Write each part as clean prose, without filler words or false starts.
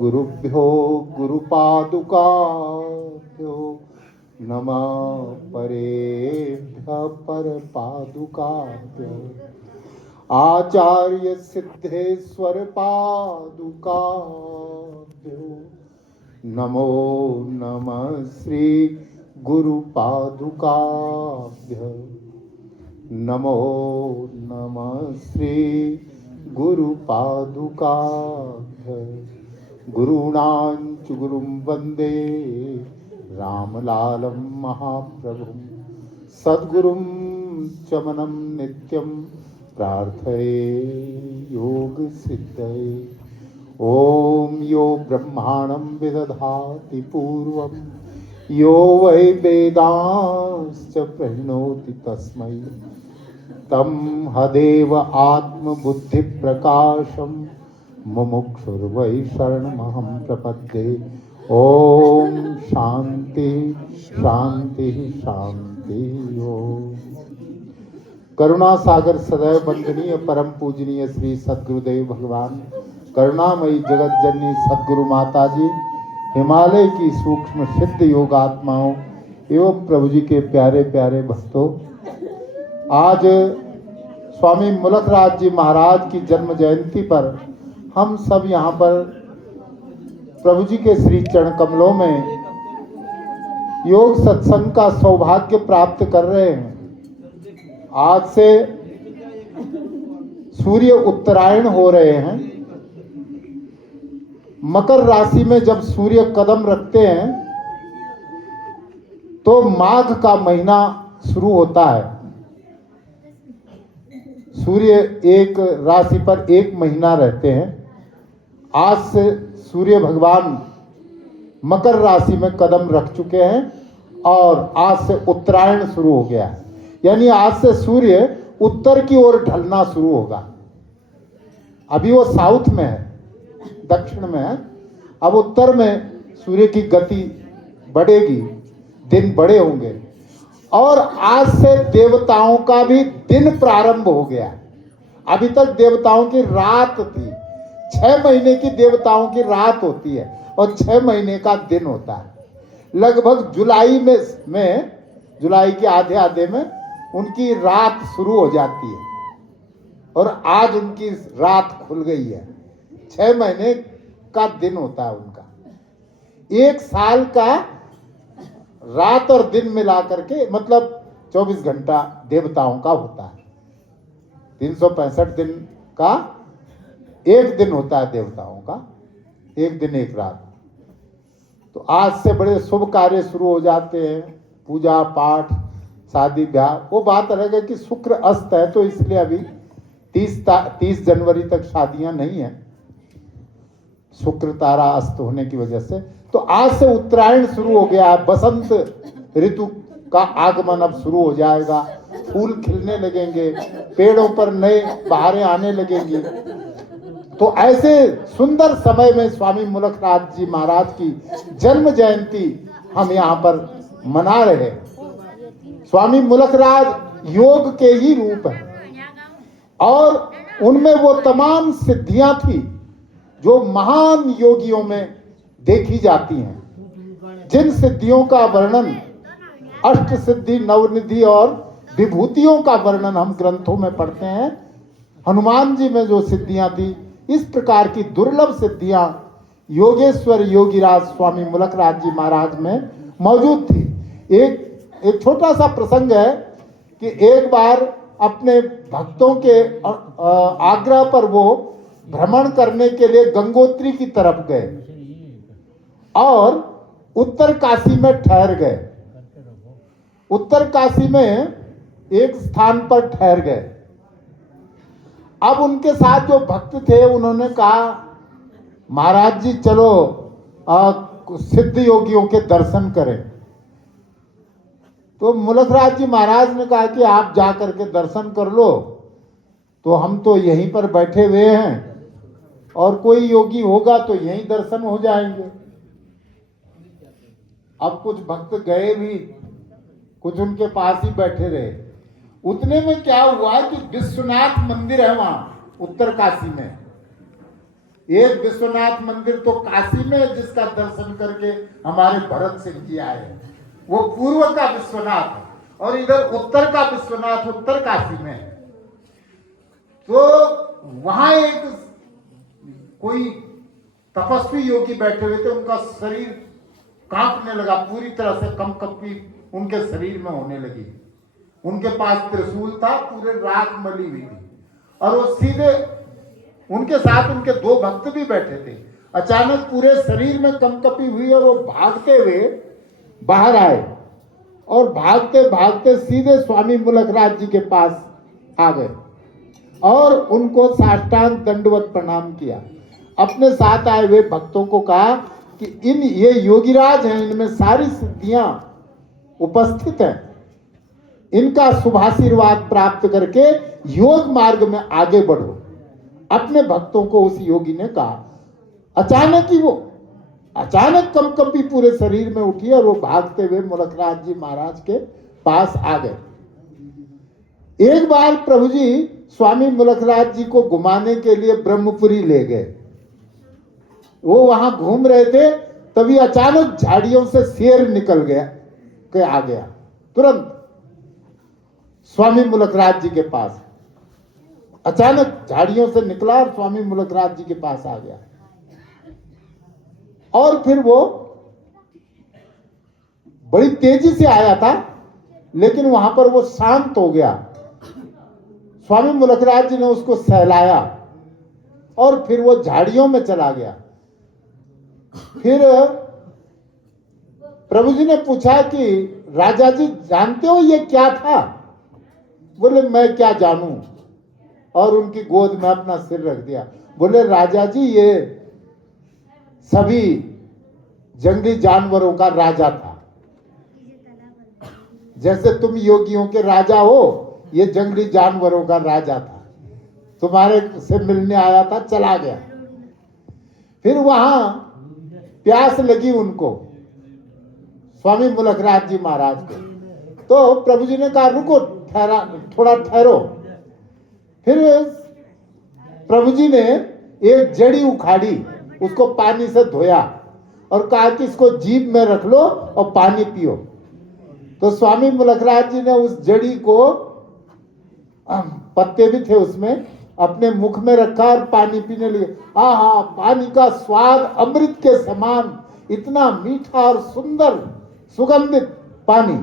गुरुभ्यो गुरुपादुकाभ्यो नमः परेभ्यः परपादुकाभ्यो आचार्य सिद्धेश्वर पादुकाभ्यो नमो नमः श्री गुरुपादुकाभ्यो नमो नमः श्री गुरुपादुकाभ्यो गुरूणांच गुरुं वंदे रामलालं महाप्रभुं सद्गुरुं चमनं नित्यं प्रार्थये योग सिद्धये। ओम यो ब्रह्माणं विदधाति पूर्वं यो वै वेदांश्च प्रणोति तस्मै तं हदेव आत्मबुद्धिप्रकाशं मुमुक्षुर्वै शरणमहं प्रपद्ये। ओम शांति शांति शांति। ओम करुणा सागर सदैव वंदनीय परम पूजनीय श्री सद्गुरुदेव भगवान करुणामयी जगत जननी सद्गुरु माता जी, हिमालय की सूक्ष्म सिद्ध योगात्माओं एवं प्रभु जी के प्यारे प्यारे भक्तों, आज स्वामी मुलखराज जी महाराज की जन्म जयंती पर हम सब यहाँ पर प्रभु जी के श्री चरण कमलों में योग सत्संग का सौभाग्य प्राप्त कर रहे हैं। आज से सूर्य उत्तरायण हो रहे हैं। मकर राशि में जब सूर्य कदम रखते हैं तो माघ का महीना शुरू होता है। सूर्य एक राशि पर एक महीना रहते हैं। आज से सूर्य भगवान मकर राशि में कदम रख चुके हैं और आज से उत्तरायण शुरू हो गया है। यानी आज से सूर्य उत्तर की ओर ढलना शुरू होगा। अभी वो साउथ में है, दक्षिण में है। अब उत्तर में सूर्य की गति बढ़ेगी, दिन बड़े होंगे और आज से देवताओं का भी दिन प्रारंभ हो गया। अभी तक देवताओं की रात थी। 6 महीने की देवताओं की रात होती है और 6 महीने का दिन होता है। लगभग जुलाई में जुलाई के आधे आधे में उनकी रात शुरू हो जाती है और आज उनकी रात खुल गई है। 6 महीने का दिन होता है उनका। एक साल का रात और दिन मिला करके मतलब 24 घंटा देवताओं का होता है। 365 दिन का एक दिन होता है देवताओं का, एक दिन एक रात। तो आज से बड़े शुभ कार्य शुरू हो जाते हैं, पूजा पाठ शादी ब्याह। वो बात अलग है कि शुक्र अस्त है तो इसलिए अभी 30 जनवरी तक शादियां नहीं है, शुक्र तारा अस्त होने की वजह से। तो आज से उत्तरायण शुरू हो गया है। बसंत ऋतु का आगमन अब शुरू हो जाएगा। फूल खिलने लगेंगे, पेड़ों पर नए बहारें आने लगेंगी। तो ऐसे सुंदर समय में स्वामी मुलखराज जी महाराज की जन्म जयंती हम यहाँ पर मना रहे हैं। स्वामी मुलखराज योग के ही रूप है और उनमें वो तमाम सिद्धियां थी जो महान योगियों में देखी जाती हैं। जिन सिद्धियों का वर्णन अष्ट सिद्धि, नवनिधि और विभूतियों का वर्णन हम ग्रंथों में पढ़ते हैं। हनुमान जी में जो सिद्धियां थी, इस प्रकार की दुर्लभ सिद्धियां योगेश्वर योगीराज स्वामी मुलखराज जी महाराज में मौजूद थी। एक छोटा सा प्रसंग है कि एक बार अपने भक्तों के आग्रह पर वो भ्रमण करने के लिए गंगोत्री की तरफ गए और उत्तर काशी में ठहर गए। उत्तर काशी में एक स्थान पर ठहर गए। अब उनके साथ जो भक्त थे उन्होंने कहा, महाराज जी चलो सिद्ध योगियों के दर्शन करें। तो मुलखराज जी महाराज ने कहा कि आप जा करके दर्शन कर लो, तो हम तो यहीं पर बैठे हुए हैं और कोई योगी होगा तो यहीं दर्शन हो जाएंगे। अब कुछ भक्त गए भी, कुछ उनके पास ही बैठे रहे। उतने में क्या हुआ कि विश्वनाथ मंदिर है वहां उत्तर काशी में। एक विश्वनाथ मंदिर तो काशी में है, जिसका दर्शन करके हमारे भरत सिंह जी आए हैं। वो पूर्व का विश्वनाथ है और इधर उत्तर का विश्वनाथ उत्तर काशी में है। तो वहां एक कोई तपस्वी योगी बैठे हुए थे, उनका शरीर कांपने लगा, पूरी तरह से कंपकपी उनके शरीर में होने लगी। उनके पास त्रिशूल था, पूरे राख मली हुई थी, और वो सीधे उनके साथ उनके दो भक्त भी बैठे थे। अचानक पूरे शरीर में कंपकपी हुई और वो भागते हुए बाहर आए और भागते भागते सीधे स्वामी मुलकराज जी के पास आ गए और उनको साष्टांग दंडवत प्रणाम किया। अपने साथ आए हुए भक्तों को कहा कि ये योगीराज हैं, इनमें सारी सिद्धियां उपस्थित हैं, इनका शुभाशीर्वाद प्राप्त करके योग मार्ग में आगे बढ़ो। अपने भक्तों को उस योगी ने कहा। अचानक कंपकपी पूरे शरीर में उठी और वो भागते हुए मुलकराज जी महाराज के पास आ गए। एक बार प्रभु जी स्वामी मुलकराज जी को घुमाने के लिए ब्रह्मपुरी ले गए। वो वहां घूम रहे थे, तभी अचानक झाड़ियों से शेर निकल गया के आ गया, तुरंत स्वामी मुलकराज जी के पास। अचानक झाड़ियों से निकला और स्वामी मुलकराज जी के पास आ गया, और फिर वो बड़ी तेजी से आया था, लेकिन वहां पर वो शांत हो गया। स्वामी मुलकराज जी ने उसको सहलाया और फिर वो झाड़ियों में चला गया। फिर प्रभु जी ने पूछा कि राजा जी जानते हो ये क्या था? बोले मैं क्या जानूं, और उनकी गोद में अपना सिर रख दिया। बोले राजा जी ये सभी जंगली जानवरों का राजा था, जैसे तुम योगियों के राजा हो, ये जंगली जानवरों का राजा था, तुम्हारे से मिलने आया था, चला गया। फिर वहां प्यास लगी उनको, स्वामी मुलकराज जी महाराज को, तो प्रभु जी ने कहा रुको, थोड़ा ठहरो। फिर प्रभु जी ने एक जड़ी उखाड़ी, उसको पानी से धोया और कहा कि इसको जीभ में रख लो और पानी पियो। तो स्वामी मुलकराज जी ने उस जड़ी को, पत्ते भी थे उसमें, अपने मुख में रखा और पानी पीने लगे। आहा, पानी का स्वाद अमृत के समान, इतना मीठा और सुंदर सुगंधित पानी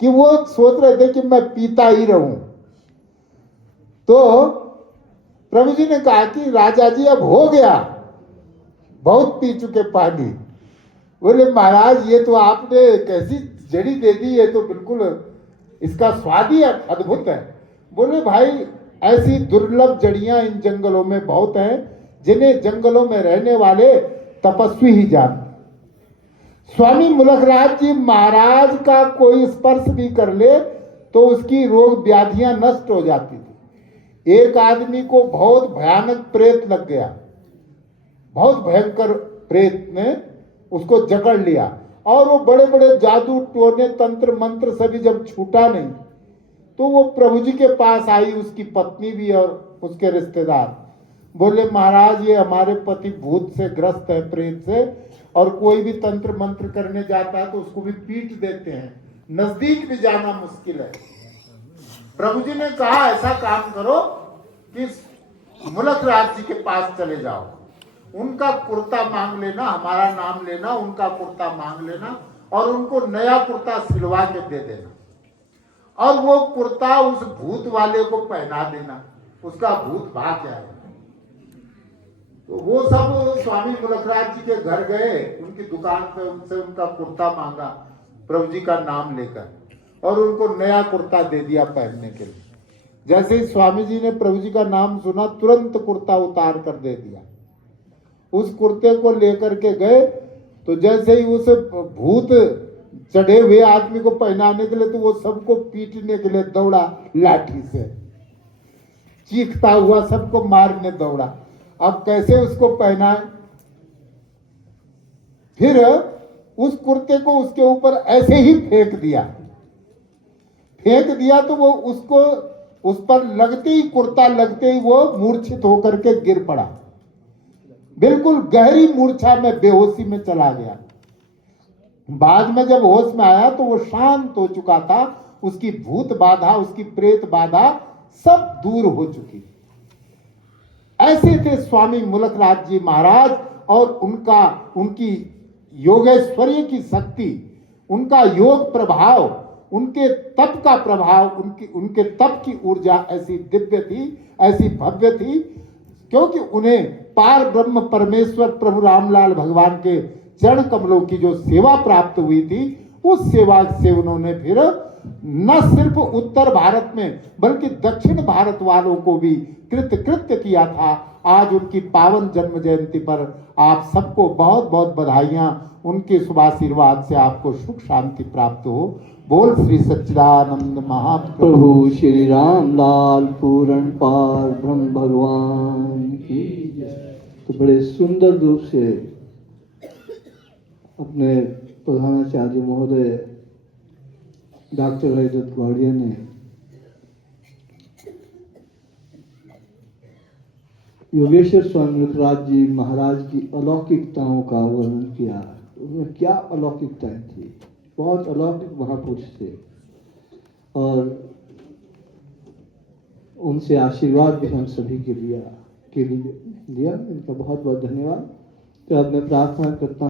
कि वो सोच रहे थे कि मैं पीता ही रहूं। तो प्रभु जी ने कहा कि राजा जी अब हो गया, बहुत पी चुके पानी। बोले महाराज ये तो आपने कैसी जड़ी दे दी, ये तो बिल्कुल इसका स्वाद ही अद्भुत है। बोले भाई ऐसी दुर्लभ जड़ियां इन जंगलों में बहुत हैं, जिन्हें जंगलों में रहने वाले तपस्वी ही जानते। स्वामी मुलकराज जी महाराज का कोई स्पर्श भी कर ले तो उसकी रोग व्याधियां नष्ट हो जाती थी। एक आदमी को बहुत भयानक प्रेत लग गया, बहुत भयंकर प्रेत ने उसको जकड़ लिया, और वो बड़े बड़े जादू टोने तंत्र मंत्र सभी जब छूटा नहीं, तो वो प्रभु जी के पास आई, उसकी पत्नी भी और उसके रिश्तेदार। बोले महाराज ये हमारे पति भूत से ग्रस्त है, प्रेत से, और कोई भी तंत्र मंत्र करने जाता है तो उसको भी पीट देते हैं, नजदीक भी जाना मुश्किल है। प्रभु जी ने कहा ऐसा काम करो कि मुलकराज जी के पास चले जाओ, उनका कुर्ता मांग लेना, हमारा नाम लेना, उनका कुर्ता मांग लेना और उनको नया कुर्ता सिलवा के दे देना, और वो कुर्ता उस भूत वाले को पहना देना, उसका भूत भाग जाएगा। तो वो सब स्वामी मुलकराज जी के घर गए, उनकी दुकान पे उनसे उनका कुर्ता मांगा प्रभु जी का नाम लेकर, और उनको नया कुर्ता दे दिया पहनने के लिए। जैसे ही स्वामी जी ने प्रभु जी का नाम सुना, तुरंत कुर्ता उतार कर दे दिया। उस कुर्ते को लेकर के गए तो जैसे ही उस भूत चढ़े हुए आदमी को पहनाने के लिए, तो वो सबको पीटने के लिए दौड़ा, लाठी से चीखता हुआ सबको मारने दौड़ा। अब कैसे उसको पहनाए? फिर उस कुर्ते को उसके ऊपर ऐसे ही फेंक दिया तो वो उसको उस पर लगते ही, कुर्ता लगते ही वो मूर्छित होकर के गिर पड़ा। बिल्कुल गहरी मूर्छा में, बेहोशी में चला गया। बाद में जब होश में आया तो वो शांत हो चुका था, उसकी भूत बाधा, उसकी प्रेत बाधा सब दूर हो चुकी। ऐसे थे स्वामी मुलकराज जी महाराज, और उनकी योगेश्वरीय की शक्ति, उनका योग प्रभाव, उनके तप का प्रभाव, उनके तप की ऊर्जा ऐसी दिव्य थी, ऐसी भव्य थी, क्योंकि उन्हें पार ब्रह्म परमेश्वर प्रभु रामलाल भगवान के चरण कमलों की जो सेवा प्राप्त हुई थी, उस सेवा से उन्होंने फिर न सिर्फ उत्तर भारत में बल्कि दक्षिण भारत वालों को भी कृतकृत्य किया था। आज उनकी पावन जन्म जयंती पर आप सबको बहुत बहुत बधाइयां। उनके शुभाशीर्वाद से आपको सुख शांति प्राप्त हो। बोल श्री सच्चिदानंद महाप्रभु श्री राम लाल पूर्ण पार ब्रह्म भगवान की जय। तो बड़े सुंदर रूप से अपने प्रधानाचार्य महोदय डॉक्टर हरिदत्त गौड़िया ने योगेश्वर स्वामी मुलकराज जी महाराज की अलौकिकताओं का वर्णन किया। उनमें क्या अलौकिकताएं थी, बहुत अलौकिक महापुरुष थे, और उनसे आशीर्वाद भी हम सभी के लिए लिया। इनका बहुत बहुत धन्यवाद। तो अब मैं प्रार्थना करता हूँ